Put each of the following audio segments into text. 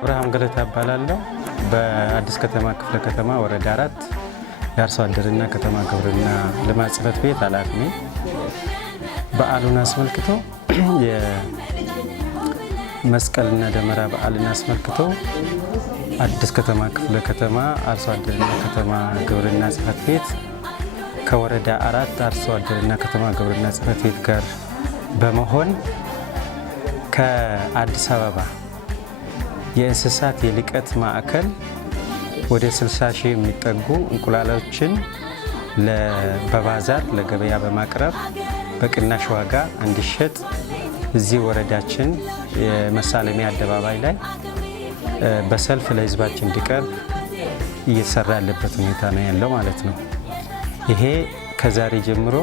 አብርሃም ገለታ እባላለሁ። በአዲስ ከተማ ክፍለ ከተማ ወረዳ 4 የአርሶ አደርና ከተማ ግብርና ልማት ጽሕፈት ቤት ኃላፊ ነኝ። በዓሉን አስመልክቶ የመስቀልና ደመራ በዓልን አስመልክቶ አዲስ ከተማ ክፍለ ከተማ አርሶ አደርና ከተማ ግብርና ጽሕፈት ቤት ከወረዳ 4 አርሶ አደርና ከተማ ግብርና ጽሕፈት ቤት ጋር በመሆን ከአዲስ አበባ የእንስሳት የልቀት ማዕከል ወደ 60 ሺህ የሚጠጉ እንቁላሎችን በባዛር ለገበያ በማቅረብ በቅናሽ ዋጋ እንዲሸጥ እዚህ ወረዳችን የመሳለሚያ አደባባይ ላይ በሰልፍ ለሕዝባችን እንዲቀርብ እየተሰራ ያለበት ሁኔታ ነው ያለው ማለት ነው። ይሄ ከዛሬ ጀምሮ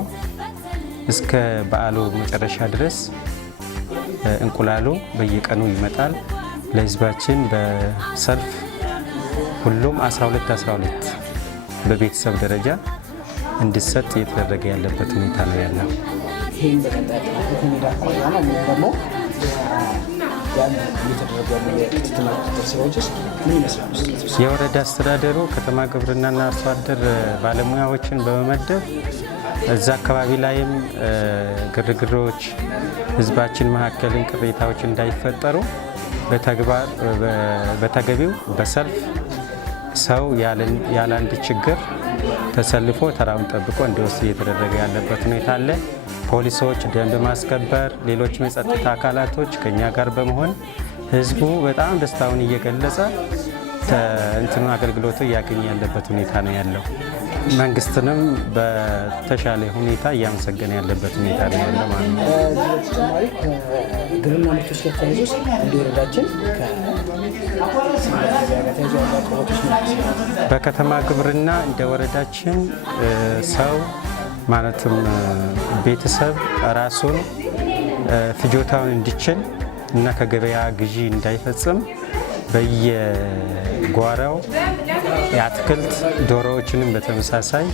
እስከ በዓሉ መጨረሻ ድረስ እንቁላሉ በየቀኑ ይመጣል። ለሕዝባችን በሰልፍ ሁሉም 12 በቤተሰብ ደረጃ እንዲሰጥ እየተደረገ ያለበት ሁኔታ ነው ያለው። ይህን በቀጣይ ሁኔታ ቆያና ደግሞ የወረዳ አስተዳደሩ ከተማ ግብርናና አርሶ አደር ባለሙያዎችን በመመደብ እዛ አካባቢ ላይም ግርግሮች ህዝባችን መካከልን ቅሬታዎች እንዳይፈጠሩ በተገቢው በሰልፍ ሰው ያለ አንድ ችግር ተሰልፎ ተራውን ጠብቆ እንዲወስድ እየተደረገ ያለበት ሁኔታ አለ። ፖሊሶች፣ ደንብ ማስከበር፣ ሌሎች የጸጥታ አካላቶች ከኛ ጋር በመሆን ህዝቡ በጣም ደስታውን እየገለጸ አገልግሎቱ እያገኘ ያለበት ሁኔታ ነው ያለው። መንግስትንም በተሻለ ሁኔታ እያመሰገነ ያለበት ሁኔታ ነው ያለው ማለት ነው። በተጨማሪ ግብርና ምርቶች ጋር ተያይዞ እንዲወረዳችን በከተማ ግብርና እንደ ወረዳችን ሰው ማለትም ቤተሰብ ራሱን ፍጆታውን እንዲችል እና ከገበያ ግዢ እንዳይፈጽም በየጓራው የአትክልት ዶሮዎችንም በተመሳሳይ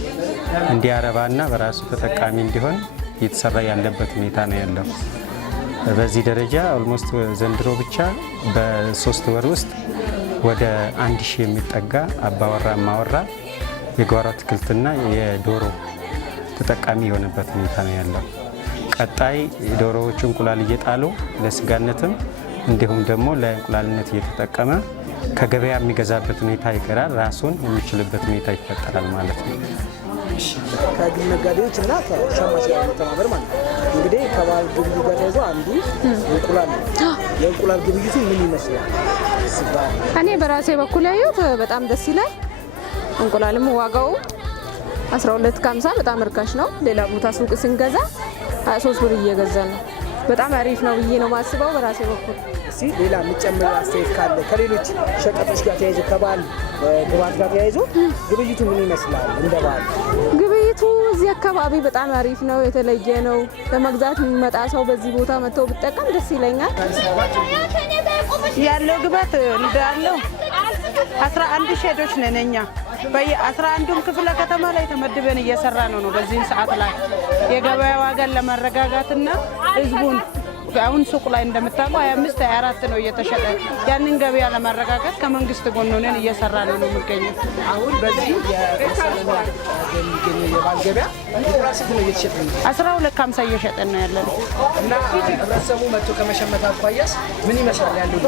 እንዲያረባና በራሱ ተጠቃሚ እንዲሆን እየተሰራ ያለበት ሁኔታ ነው ያለው። በዚህ ደረጃ ኦልሞስት ዘንድሮ ብቻ በ3 ወር ውስጥ ወደ 1000 የሚጠጋ አባወራ ማወራ የጓሮ አትክልትና የዶሮ ተጠቃሚ የሆነበት ሁኔታ ነው ያለው። ቀጣይ ዶሮዎቹ እንቁላል እየጣሉ ለስጋነትም እንዲሁም ደግሞ ለእንቁላልነት እየተጠቀመ ከገበያ የሚገዛበት ሁኔታ ይቀራል፣ ራሱን የሚችልበት ሁኔታ ይፈጠራል ማለት ነው። ከግል ነጋዴዎች እና ከሸማች ጋር መተባበር ማለት ነው። እንግዲህ ከባህል ግብይት ጋር ተያይዞ አንዱ እንቁላል ነው። የእንቁላል ግብይቱ ምን ይመስላል? እኔ በራሴ በኩል ያየሁት በጣም ደስ ይላል። እንቁላልም ዋጋው 12.50 በጣም እርካሽ ነው። ሌላ ቦታ ሱቅ ስንገዛ 23 ብር እየገዛ ነው። በጣም አሪፍ ነው ብዬ ነው ማስበው በራሴ በኩል። እስቲ ሌላ የምጨምር አስተያየት ካለ ከሌሎች ሸቀጦች ጋር ተያይዞ ከባህል ግብአት ጋር ተያይዞ ግብይቱ ምን ይመስላል? እንደ ባህል ግብይቱ እዚህ አካባቢ በጣም አሪፍ ነው፣ የተለየ ነው። ለመግዛት የሚመጣ ሰው በዚህ ቦታ መጥቶ ቢጠቀም ደስ ይለኛል። ያለው ግብአት እንዳለው 11 ሼዶች ነን እኛ በየ11ዱም ክፍለ ከተማ ላይ ተመድበን እየሰራ ነው። በዚህን ሰዓት ላይ የገበያ ዋጋን ለማረጋጋትና ህዝቡን አሁን ሱቅ ላይ እንደምታውቁ 25 24 ነው እየተሸጠ ያንን ገበያ ለማረጋጋት ከመንግስት ጎን ሆነን እየሰራ ነው የሚገኘው። አሁን በዚህ የመሳለሚያ የሚገኘው የባል ገበያ እንቁላል ስንት ነው እየተሸጠ ነው? 12.50 እየሸጠን ነው ያለነው እና ህብረተሰቡ መጥቶ ከመሸመት አኳያስ ምን ይመስላል ያለው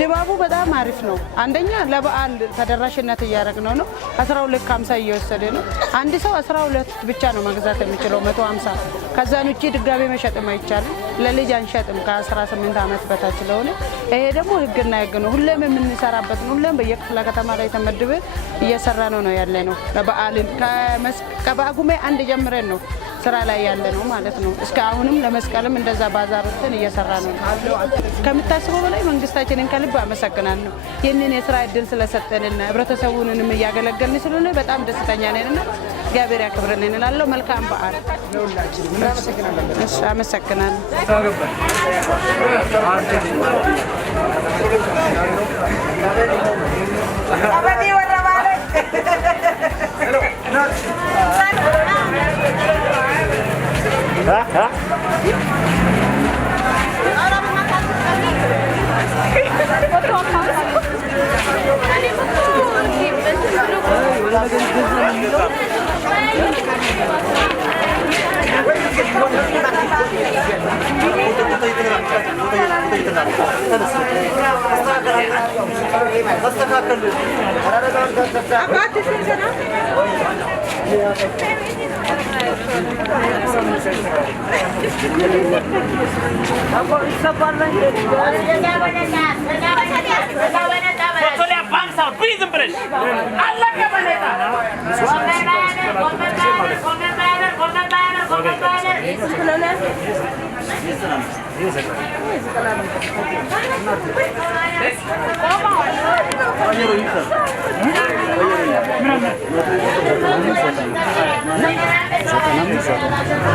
ድባቡ? በጣም አሪፍ ነው። አንደኛ ለበዓል ተደራሽነት እያደረግነው ነው። 12.50 እየወሰደ ነው። አንድ ሰው 12 ብቻ ነው መግዛት የሚችለው 150። ከዛን ውጪ ድጋሜ መሸጥም አይቻልም። ለልጅ አንሸጥም ከ18 ዓመት በታች ስለሆነ ይሄ ደግሞ ህግና ህግ ነው። ሁሌም የምንሰራበት ነው። ሁሌም በየክፍለ ከተማ ላይ ተመድበን እየሰራ ነው ያለ ነው። ለበዓልን ከበዓጉሜ አንድ ጀምረን ነው ስራ ላይ ያለ ነው ማለት ነው። እስከ አሁንም ለመስቀልም እንደዛ ባዛርተን እየሰራ ነው። ከምታስበው በላይ መንግስታችንን ከልብ አመሰግናለሁ። ይህንን የስራ እድል ስለሰጠንና ህብረተሰቡንም እያገለገልን ስለሆነ በጣም ደስተኛ ነንና እግዚአብሔር ያክብርልን እላለሁ። መልካም በዓል። አመሰግናለሁ። Foto Zaten